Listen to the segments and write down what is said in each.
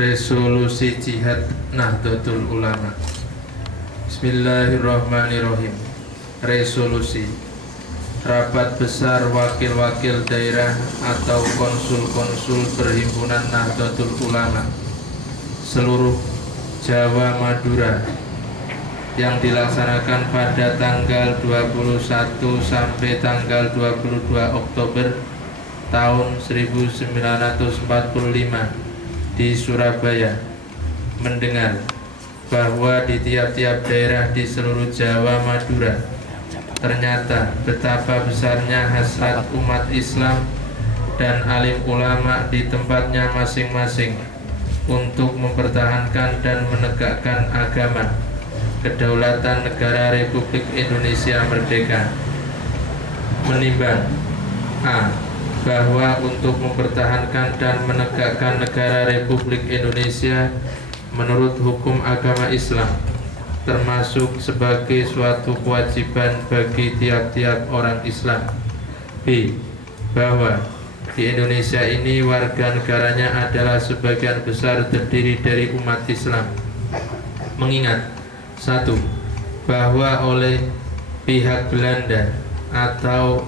Resolusi Jihad Nahdlatul Ulama. Bismillahirrahmanirrahim. Resolusi Rapat Besar Wakil-Wakil Daerah atau Konsul-Konsul Perhimpunan Nahdlatul Ulama seluruh Jawa Madura yang dilaksanakan pada tanggal 21 sampai tanggal 22 Oktober tahun 1945 di Surabaya mendengar bahwa di tiap-tiap daerah di seluruh Jawa Madura ternyata betapa besarnya hasrat umat Islam dan alim ulama di tempatnya masing-masing untuk mempertahankan dan menegakkan agama kedaulatan negara Republik Indonesia Merdeka. Menimbang A. Bahwa untuk mempertahankan dan menegakkan negara Republik Indonesia menurut hukum agama Islam termasuk sebagai suatu kewajiban bagi tiap-tiap orang Islam. B. Bahwa di Indonesia ini warga negaranya adalah sebagian besar terdiri dari umat Islam. Mengingat 1. Bahwa oleh pihak Belanda atau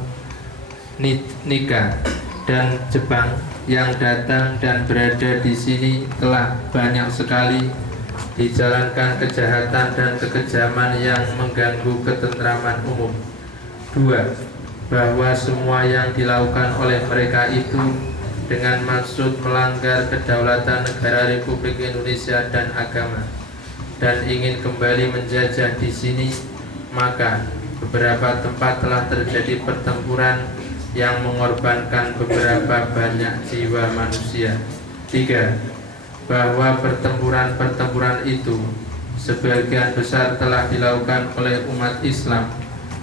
Nika dan Jepang yang datang dan berada di sini telah banyak sekali dijalankan kejahatan dan kekejaman yang mengganggu ketentraman umum. 2. Bahwa semua yang dilakukan oleh mereka itu dengan maksud melanggar kedaulatan negara Republik Indonesia dan agama dan ingin kembali menjajah di sini, maka beberapa tempat telah terjadi pertempuran yang mengorbankan beberapa banyak jiwa manusia. 3. Bahwa pertempuran-pertempuran itu sebagian besar telah dilakukan oleh umat Islam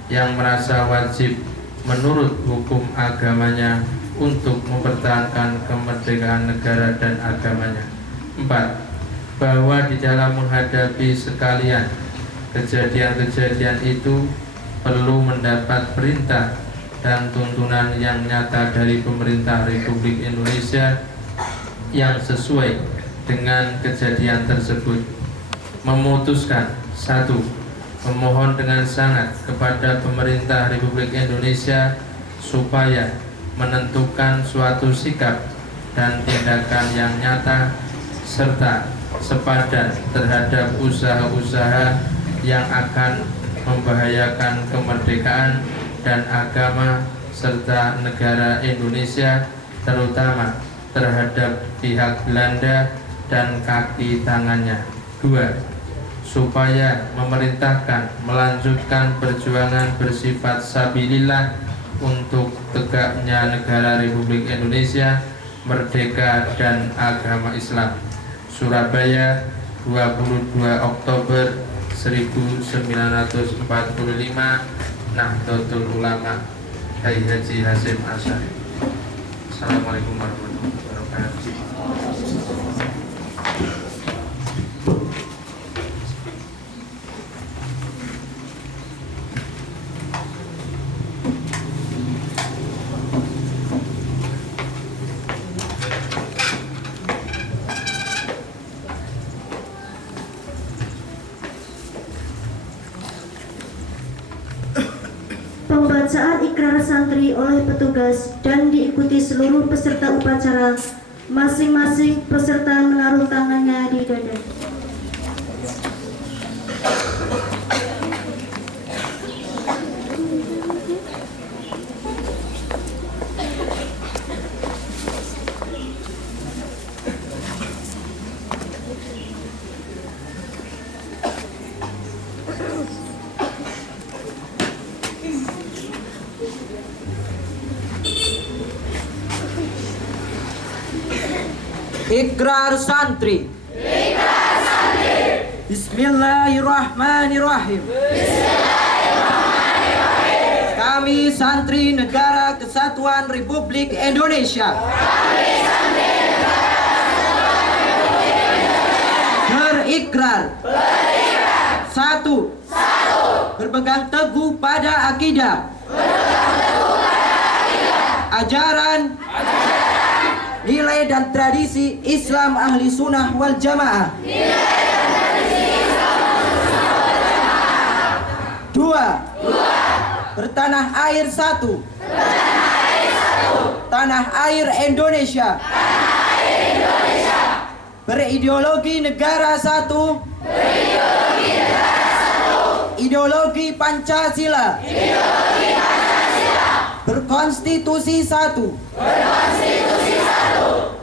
yang merasa wajib menurut hukum agamanya untuk mempertahankan kemerdekaan negara dan agamanya. 4. Bahwa di dalam menghadapi sekalian kejadian-kejadian itu perlu mendapat perintah dan tuntunan yang nyata dari pemerintah Republik Indonesia yang sesuai dengan kejadian tersebut. Memutuskan 1. Memohon dengan sangat kepada pemerintah Republik Indonesia supaya menentukan suatu sikap dan tindakan yang nyata serta sepadan terhadap usaha-usaha yang akan membahayakan kemerdekaan dan agama serta negara Indonesia, terutama terhadap pihak Belanda dan kaki tangannya. 2. Supaya memerintahkan melanjutkan perjuangan bersifat sabilillah untuk tegaknya negara Republik Indonesia merdeka dan agama Islam. Surabaya, 22 Oktober 1945. Nahdlatul Ulama Kiai Haji Hasyim Asy'ari. Assalamualaikum warahmatullahi wabarakatuh. Pembacaan ikrar santri oleh petugas dan diikuti seluruh peserta upacara. Masing-masing peserta menaruh tangannya di dada. Ikrar santri. Bismillahirrahmanirrahim. Kami santri Negara Kesatuan Republik Indonesia. Berikrar. 1. Berpegang teguh pada akidah. Ajaran nilai nilai dan tradisi Islam Ahli Sunnah wal Jamaah. 2. Bertanah air satu. Tanah air Indonesia. Berideologi negara satu. Ideologi Pancasila. Berkonstitusi satu.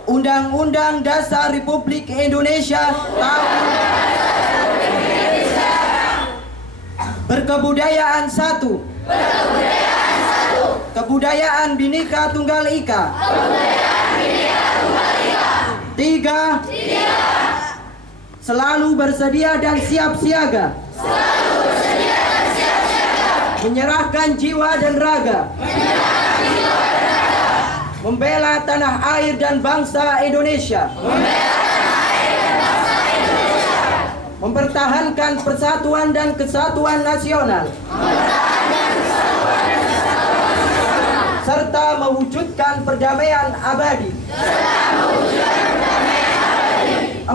Undang-Undang Dasar Republik Indonesia tahun. Berkebudayaan satu. Kebudayaan Bhinneka Tunggal Ika. 3. Selalu bersedia dan siap siaga. Menyerahkan jiwa dan raga. Membela tanah air dan bangsa Indonesia. Mempertahankan persatuan dan kesatuan nasional. Serta mewujudkan perdamaian abadi. 4.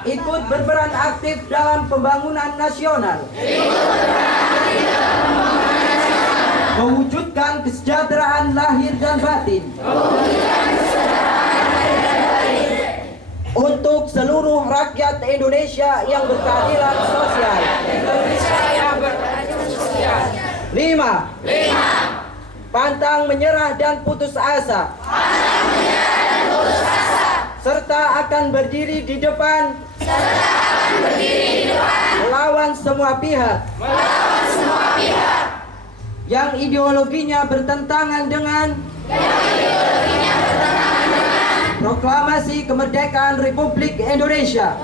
Ikut berperan aktif dalam pembangunan nasional. Mewujudkan kesejahteraan lahir dan batin. Untuk seluruh rakyat Indonesia yang berkeadilan sosial. 5. Pantang menyerah dan putus asa. Serta akan berdiri di depan. Melawan semua pihak. Yang ideologinya bertentangan dengan Proklamasi Kemerdekaan Republik Indonesia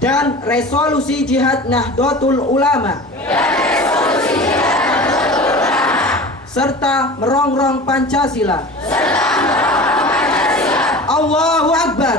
dan Resolusi Jihad Nahdlatul Ulama serta merongrong Pancasila. Allahu Akbar.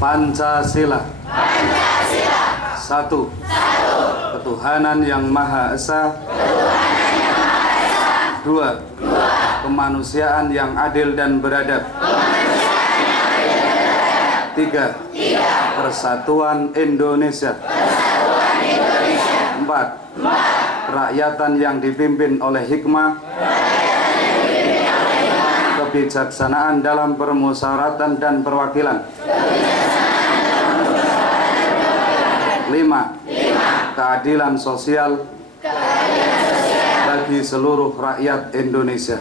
Pancasila. 1. Ketuhanan yang Maha Esa. 2. Kemanusiaan yang adil dan beradab. 3. Persatuan Indonesia. 4. Kerakyatan yang dipimpin oleh hikmah. Kebijaksanaan dalam permusyawaratan dan perwakilan. 5. Keadilan sosial bagi seluruh rakyat Indonesia.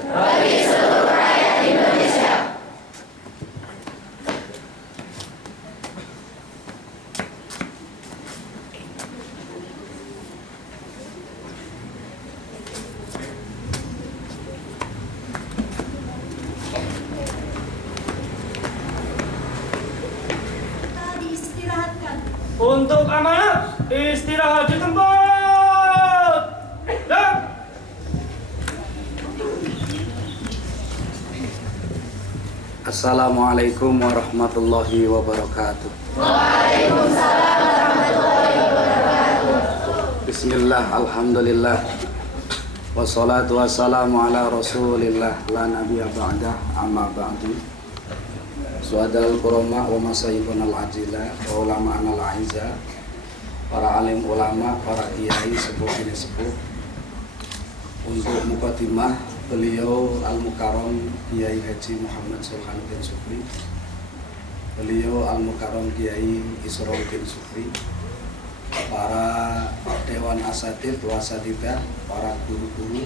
Untuk amanat, istirahat di tempat. Dan Assalamualaikum warahmatullahi wabarakatuh. Waalaikumsalam warahmatullahi wabarakatuh. Bismillah, alhamdulillah. Wassalatu wassalamu ala rasulillah. La nabiyya ba'dah, amma ba'du. Suadal kurama wa masyayikun al-ajila wa ulama al-aiza, para alim ulama, para kiai sepuh ini sepuh. Untuk mukadimah beliau Al-Mukarram Kiai Haji Muhammad Sulhanuddin Sukri, beliau Al-Mukarram Kiai Isroudin Sukri, para Dewan Asatidz, Wasatidah, para guru-guru,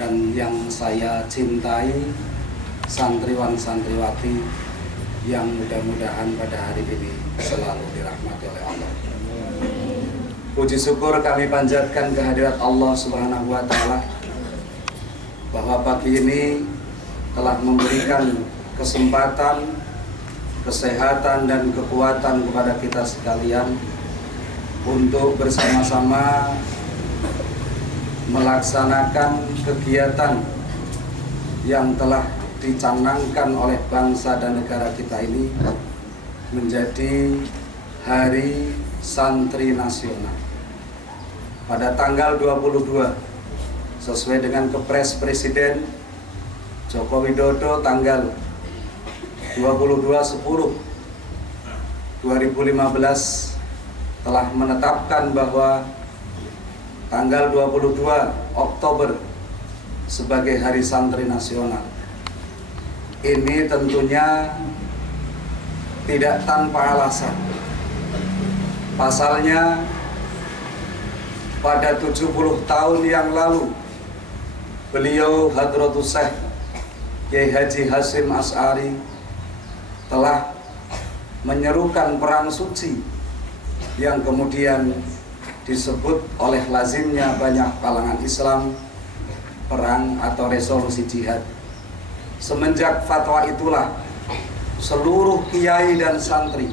dan yang saya cintai, santriwan-santriwati yang mudah-mudahan pada hari ini selalu dirahmati oleh Allah. Puji syukur kami panjatkan kehadirat Allah Subhanahu wa Ta'ala bahwa pagi ini telah memberikan kesempatan, kesehatan, dan kekuatan kepada kita sekalian untuk bersama-sama melaksanakan kegiatan yang telah dicanangkan oleh bangsa dan negara kita ini menjadi Hari Santri Nasional pada tanggal 22 sesuai dengan Kepres Presiden Joko Widodo tanggal 22/10/2015 telah menetapkan bahwa tanggal 22 Oktober sebagai Hari Santri Nasional. Ini tentunya tidak tanpa alasan. Pasalnya pada 70 tahun yang lalu beliau Hadratus Syekh Kiai Haji Hasyim Asy'ari telah menyerukan perang suci yang kemudian disebut oleh lazimnya banyak kalangan Islam perang atau resolusi jihad. Semenjak fatwa itulah seluruh kiai dan santri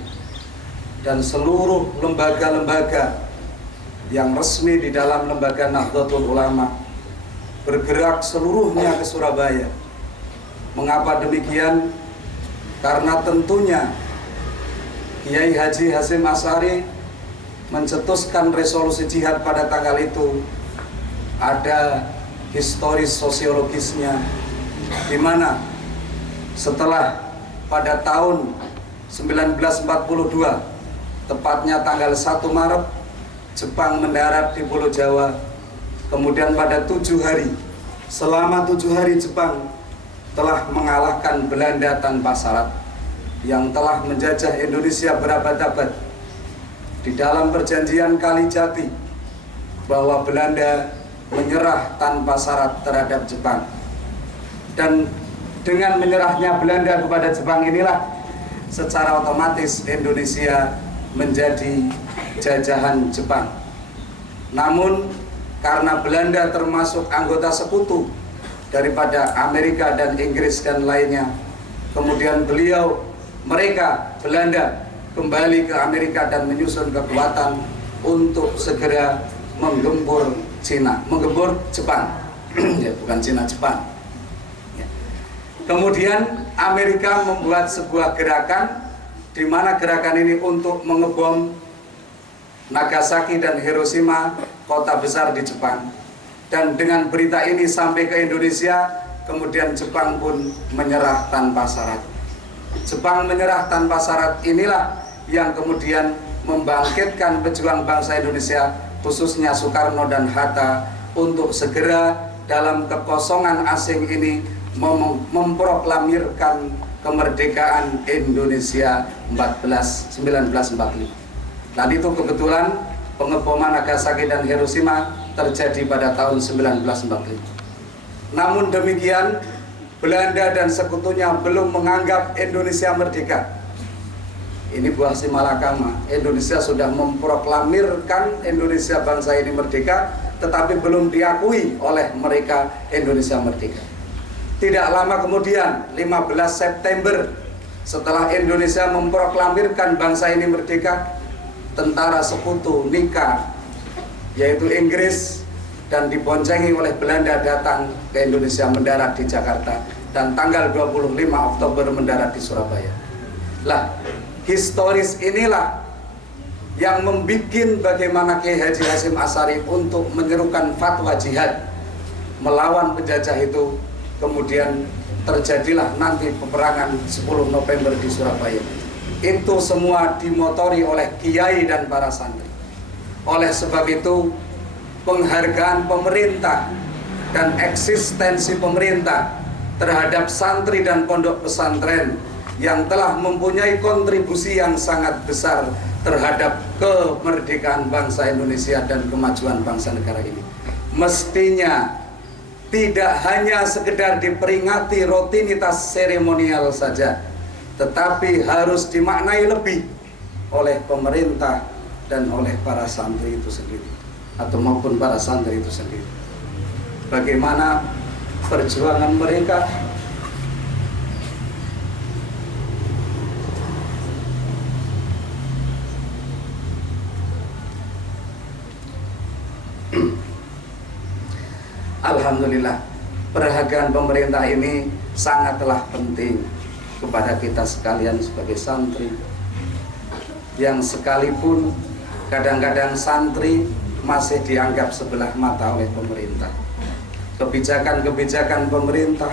dan seluruh lembaga-lembaga yang resmi di dalam lembaga Nahdlatul Ulama bergerak seluruhnya ke Surabaya. Mengapa demikian? Karena tentunya Kiai Haji Hasyim Asy'ari mencetuskan resolusi jihad pada tanggal itu ada historis sosiologisnya, di mana setelah pada tahun 1942 tepatnya tanggal 1 Maret Jepang mendarat di Pulau Jawa. Kemudian pada 7 hari, selama 7 hari Jepang telah mengalahkan Belanda tanpa syarat yang telah menjajah Indonesia berabad-abad. Di dalam perjanjian Kalijati bahwa Belanda menyerah tanpa syarat terhadap Jepang. Dan dengan menyerahnya Belanda kepada Jepang inilah secara otomatis Indonesia menjadi jajahan Jepang. Namun karena Belanda termasuk anggota sekutu daripada Amerika dan Inggris dan lainnya, kemudian mereka Belanda kembali ke Amerika dan menyusun kekuatan untuk segera menggempur Jepang. Ya, bukan Cina, Jepang. Ya. Kemudian Amerika membuat sebuah gerakan di mana gerakan ini untuk mengebom Nagasaki dan Hiroshima, kota besar di Jepang. Dan dengan berita ini sampai ke Indonesia, kemudian Jepang pun menyerah tanpa syarat. Jepang menyerah tanpa syarat inilah yang kemudian membangkitkan pejuang bangsa Indonesia, khususnya Soekarno dan Hatta, untuk segera dalam kekosongan asing ini memproklamirkan kemerdekaan Indonesia 1945. Dan itu kebetulan pengeboman Nagasaki dan Hiroshima terjadi pada tahun 1945. Namun demikian, Belanda dan sekutunya belum menganggap Indonesia merdeka. Ini buah si malakama. Indonesia sudah memproklamirkan Indonesia bangsa ini merdeka, tetapi belum diakui oleh mereka Indonesia merdeka. Tidak lama kemudian, 15 September, setelah Indonesia memproklamirkan bangsa ini merdeka, tentara sekutu nikah, yaitu Inggris, dan diboncengi oleh Belanda datang ke Indonesia, mendarat di Jakarta, dan tanggal 25 Oktober mendarat di Surabaya. Lah, historis inilah yang membuat bagaimana Kiai Haji Hasyim Asy'ari untuk menyerukan fatwa jihad melawan penjajah itu. Kemudian terjadilah nanti peperangan 10 November di Surabaya. Itu semua dimotori oleh kiai dan para santri. Oleh sebab itu, penghargaan pemerintah dan eksistensi pemerintah terhadap santri dan pondok pesantren yang telah mempunyai kontribusi yang sangat besar terhadap kemerdekaan bangsa Indonesia dan kemajuan bangsa negara ini. Mestinya tidak hanya sekedar diperingati rutinitas seremonial saja, tetapi harus dimaknai lebih oleh pemerintah dan oleh para santri itu sendiri, atau maupun para santri itu sendiri. Bagaimana perjuangan mereka Alhamdulillah, perhargaan pemerintah ini sangatlah penting kepada kita sekalian sebagai santri, yang sekalipun kadang-kadang santri masih dianggap sebelah mata oleh pemerintah. Kebijakan-kebijakan pemerintah